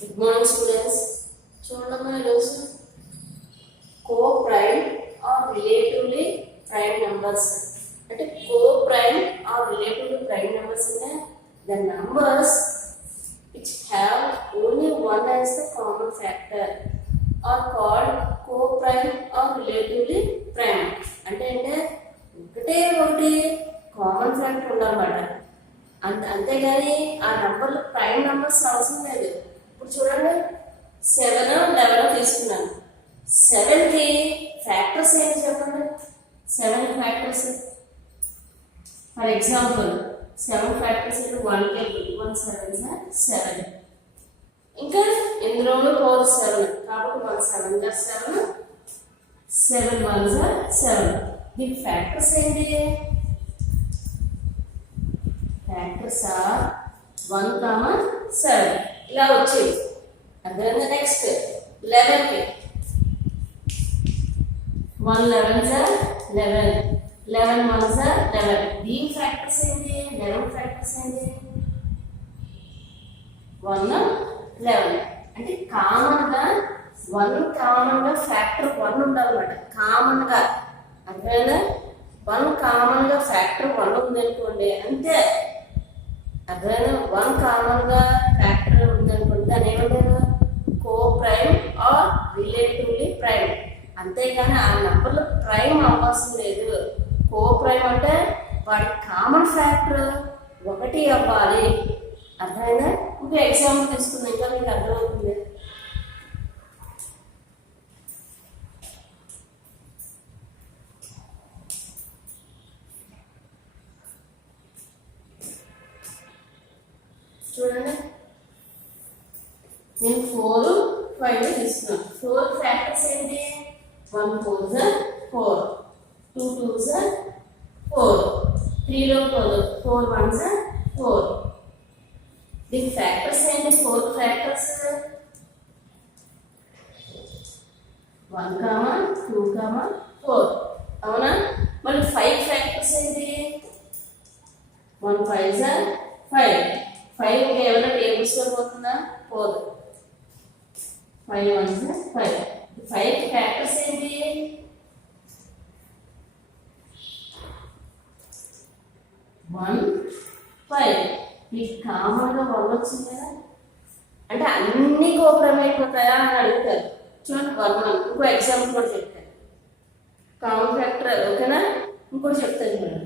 Good morning, students. చూడండి ఈరోజు co-prime or relatively prime numbers. అంటే co-prime or relatively prime numbers in the numbers which have only one as the common factor are called co-prime or relatively prime. అంటే ఒకటే ఒకటి common factor ఉండాలన్నమాట. అంతేగాని ఆ నంబర్లు ప్రైమ్ నంబర్స్ అవసరం లేదు. ఇప్పుడు చూడండి 7, 11 తీసుకున్నాను. 7కి ఫ్యాక్టర్స్ ఏంటి చెప్పండి. 7 ఫ్యాక్టర్స్ ఫర్ ఎగ్జాంపుల్ 7 ఫ్యాక్టర్స్ అంటే 1 1 7 7. ఇంకా ఇందులోనూ పవర్ 7 కాబట్టి 1 7 7 7 1 7. దీని ఫ్యాక్టర్స్ ఏంటి? ఫ్యాక్టర్స్ ఆర్ 1, 7 ఇలా వచ్చేది. అదేవిధంగా నెక్స్ట్ 11కి 1 11 11 11 1 11. దీని ఫ్యాక్టర్స్ ఏంటి? 11 ఫ్యాక్టర్స్ ఏంటి? 1 11. అంటే కామన్గా 1 కామన్గా ఫ్యాక్టర్ 1 ఉండాలన్నమాట. కామన్గా అదేనా 1 కామన్గా ఫ్యాక్టర్ 1 ఉంది అనుకోండి, అంతే. అదేనా 1 కామన్గా ఫ్యాక్టర్ ఉంది అనుకోండి, దాని ఏమంటారు? కో ప్రైమ్ ఆర్ రిలేటివ్లీ ప్రైమ్. అంతేగాని ఆ నెంబర్లో ప్రైమ్ అవ్వాల్సిన లేదు. కో ప్రైమ్ అంటే వాడి కామన్ ఫ్యాక్టర్ 1 అవ్వాలి. అర్థమైనా? ఇంకా ఎగ్జాంపుల్ తీసుకుందాం, ఇంకా మీకు అర్థమవుతుంది. చూడండి, నేను 4 5 తీసుకున్నాను. 4 ఫ్యాక్టర్స్ ఏంటి? 1 4 4 2 2 4 3లో 4 1 4. దీని ఫ్యాక్టర్స్ ఏంటి? 4 ఫ్యాక్టర్స్ 1 2 4. అవునా? మళ్ళీ 5 ఫ్యాక్టర్స్ ఏంటి? 1 5 5. 5 ఏమైనా టేబుల్స్లో పోతుందా? పోదు. 5 1 5. 5 ఫ్యాక్టర్స్ ఏంటి? 1 5. మీకు కామన్గా 1 వచ్చింది కదా, అంటే అన్ని కోపరం అయిపోతాయా అని అడుగుతారు. చూడండి 1 1. ఇంకో ఎగ్జాంపుల్ కూడా చెప్తాను. కామన్ ఫ్యాక్టర్ ఓకేనా? ఇంకోటి చెప్తాను మేడం.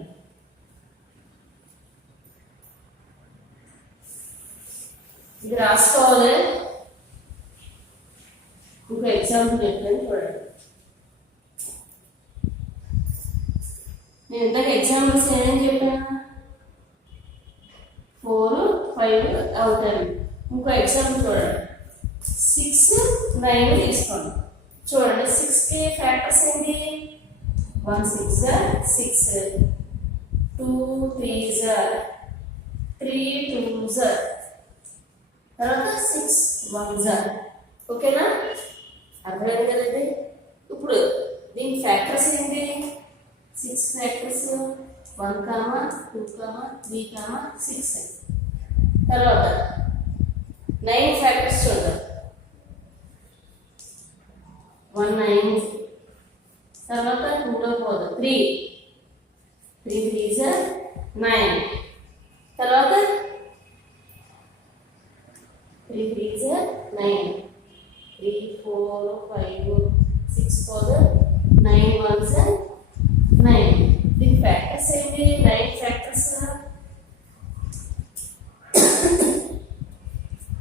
ఇది రాసుకోవాలి. ఇంకో ఎగ్జాంపుల్ చెప్పాను చూడండి. నేను ఇందాక ఎగ్జాంపుల్స్ ఏమేమి చెప్పాను? 4 5 అవుతాయి. ఇంకో ఎగ్జాంపుల్ చూడండి. 6 9 తీసుకోండి. చూడండి, 6కి ఫ్యాక్టర్స్ ఏంటి? 1 6 6 2 3 3 2 తర్వాత 6 1 ఓకేనా? అర్థమైంది కదా ఇది? ఇప్పుడు దీని ఫ్యాక్టర్స్ ఏంటి? 6 ఫ్యాక్టర్స్ 1 2 3 6. తర్వాత 9 ఫ్యాక్టర్స్ చూద్దాం. 1 9. తర్వాత 2లో 4 3 3 3 9. తర్వాత 3 3 9 3 4 5 6 4 9 1 9. దీని ఫ్యాక్టర్స్ ఏంటి? 9 ఫ్యాక్టర్స్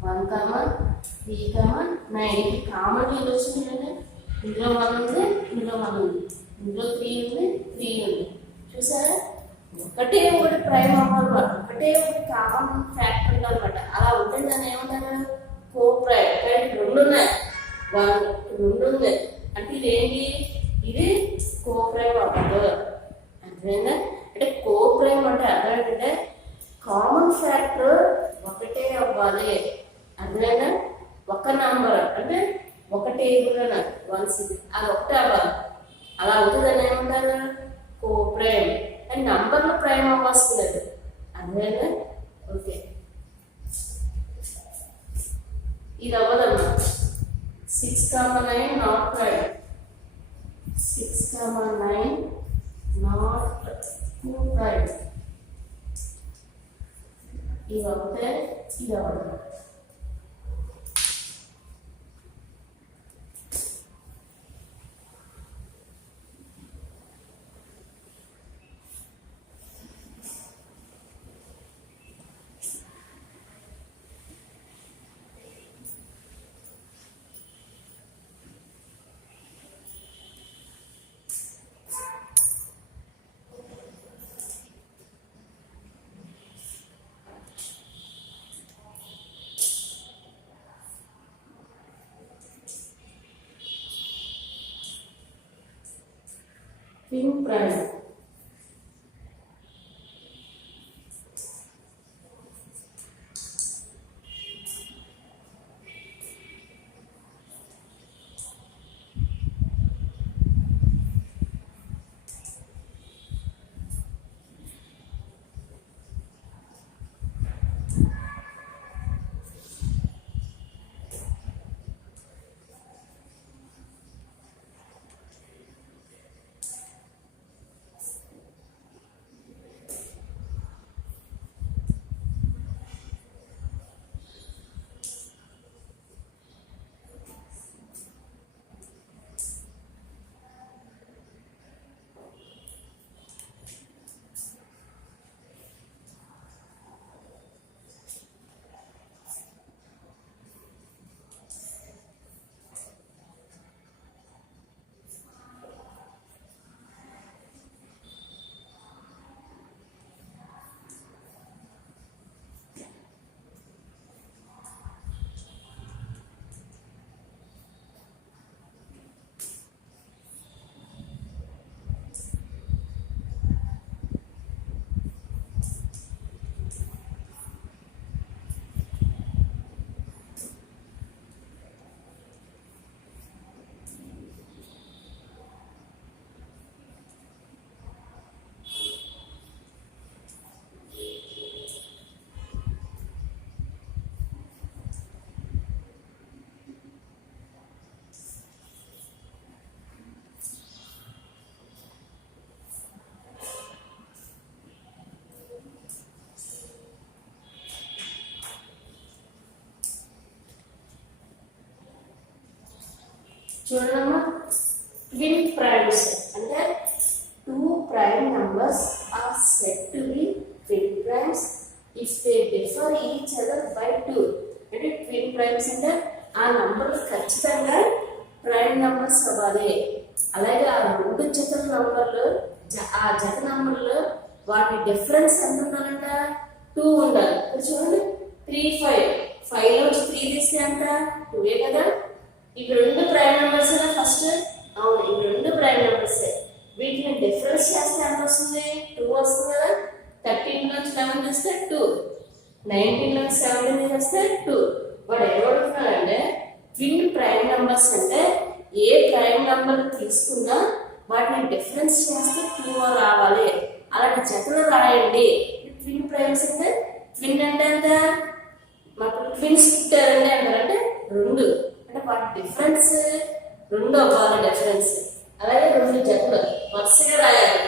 1 3 9. కామన్ ఏది వచ్చింది? ఇందులో 1 ఉంది, ఇందులో 1 ఉంది, ఇందులో 3 ఉంది, 3 ఉంది. చూసారా? ఒకటే ఒకటి ప్రైమ్ అవ్వాలన్నమాట. ఒకటే ఒకటి కామన్ ఫ్యాక్టర్ ఉందన్నమాట. అలా ఉంటే దాన్ని ఏమన్నారు? కో ప్రైమ్. కానీ 2 ఉన్నాయి, 1 2 ఉంది అంటే ఇదేంటి? ఇది కో ప్రైమ్ అవ్వదు. అర్థమైందా? అంటే కో ప్రైమ్ అంటే అర్థం ఏంటంటే కామన్ ఫ్యాక్టర్ 1 అవ్వాలి. అర్థమైందా? ఒక నంబర్ అంటే ఒక టేబుల్ 1 అది 1 అవ్వాలి. అలా అవుతుందని ఏమంటారు? కో ప్రైమ్. అండ్ నంబర్లు ప్రైమ్ అవ్వలేదు. అర్థమైందా? ఓకే. ఇది అవ్వదమ్మా. 6, 9 నాట్ ప్రైమ్. 6, 9 not 2 prime. ఇది అవుతే ఇది అవ్వదు. Twin prime. చూడమ్మా, ట్విన్ ప్రైమ్స్ అంటే 2 prime numbers are said to be twin primes if they differ each other by 2. అంటే ట్విన్ ప్రైమ్స్ అంటే ఆ నంబర్ ఖచ్చితంగా ప్రైమ్ నంబర్స్ అవ్వాలి. అలాగే ఆ రెండు జత నంబర్లు, ఆ జత నంబర్లు వాటి డిఫరెన్స్ ఎంత ఉండాలంట? 2 ఉండాలి. ఇప్పుడు చూడండి, 3, 5. 5 నుంచి 3 తీస్తే ఎంత? 2 కదా. ఇవి రెండు ప్రైమ్ నెంబర్స్ ఫస్ట్. అవును, ఇవి రెండు ప్రైమ్ నెంబర్స్. వీటిని డిఫరెన్స్ చేస్తే ఎంత వస్తుంది? 2 వస్తుంది కదా. 13 నుంచి 11 చేస్తే 2, 19 నుంచి 17 చేస్తే 2. వాడు ఏమడుగుతున్నాడంటే ట్విన్ ప్రైమ్ నెంబర్స్ అంటే ఏ ప్రైమ్ నెంబర్ తీసుకున్నా వాటిని డిఫరెన్స్ చేస్తే 2 రావాలి. అలాంటి జతలు రాయండి. ట్విన్ ప్రైమ్స్ అంటే ట్విన్ అంటే ఎంత? మాకు ట్విన్స్ పుట్టారండి అంటారంటే 2 అంటే వాటి డిఫరెన్స్ 2 అవ్వాలి డిఫరెన్స్. అలాగే రెండు జతలు వరుసగా రాయాలి.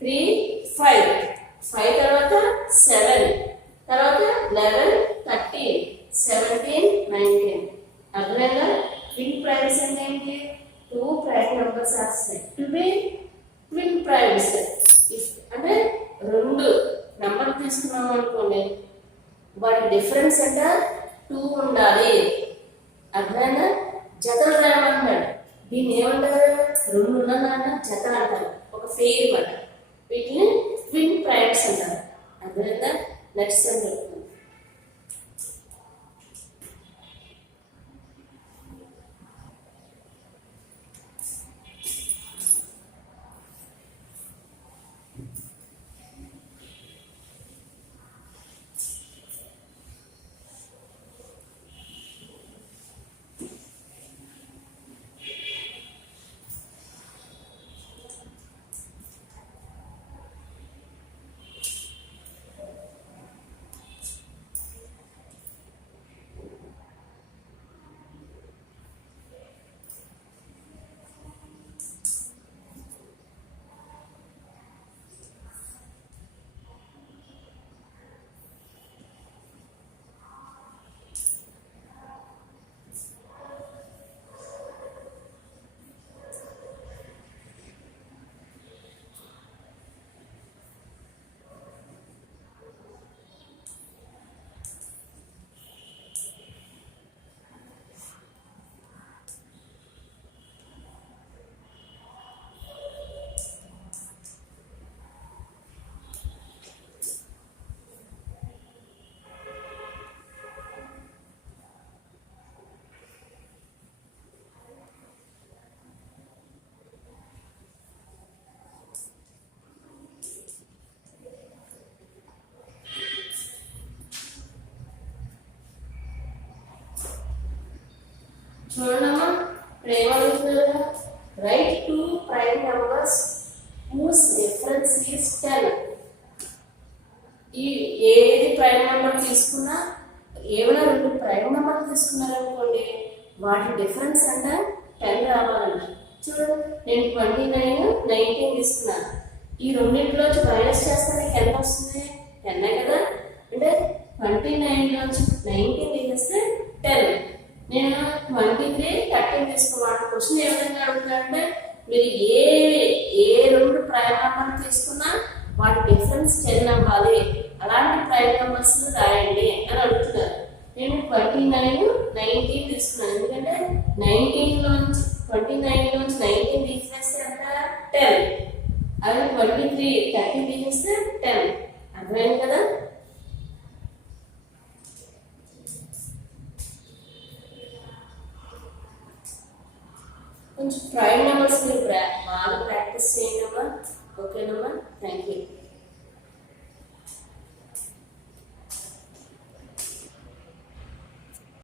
3, 5. 5 తర్వాత 7, తర్వాత 11, 13, 17, 19. అర్థమైందా? ట్విన్ ప్రైమ్స్ అంటే ఏంటి? 2 prime numbers are said to be twin primes. అంటే రెండు నెంబర్ తీసుకున్నాం అనుకోండి, వాటి డిఫరెన్స్ అంటే 2 ఉండాలి. అర్థమైనా? జతలు రాయమంటున్నాడు. దీన్ని ఏమంటారు? 2 ఉన్నదాన్ని జత అంటారు, ఒక ఫెయిర్ మాట. వీటిని ట్విన్ ప్రైమ్స్ అంటారు. అర్థమైందా? నెక్స్ట్ అని చెప్తాను. చూడమ్మా ఇప్పుడు ఏమడుగుతున్నారు right to prime numbers whose difference is 10 ఈ ఏది ప్రైమ్ నెంబర్ తీసుకున్నా ఏమైనా రెండు ప్రైమ్ నెంబర్ తీసుకున్నారనుకోండి వాటి డిఫరెన్స్ అంటే 10 రావాలంట చూడు నేను 29 19 తీసుకున్నాను ఈ రెండింటిలోంచి మైనస్ చేస్తే నీకు ఎంత వస్తుంది 10 కదా అంటే 29 లోంచి 19 తీసేస్తే 10 నేను 23 13 తీసుకున్నాను క్వశ్చన్ ఏ విధంగా అడుగుతానంటే మీరు ఏ రెండు ప్రైమ్ నెంబర్ తీసుకున్నా వాటి డిఫరెన్స్ 10 అవ్వాలి అలాంటి ప్రైమ్ నెంబర్స్ రాయండి అని అడుగుతున్నారు నేను 29 19 తీసుకున్నాను ఎందుకంటే 19 లోంచి 29 లోంచి 19 తీసేస్తే ఎంత 10 అదే 23 30 తీసేస్తే 10 అర్థమైంది కదా కొంచెం ప్రైమ్ నెంబర్స్ మీరు బాగా ప్రాక్టీస్ చేయండి అమ్మా ఓకేనమ్మా థ్యాంక్ యూ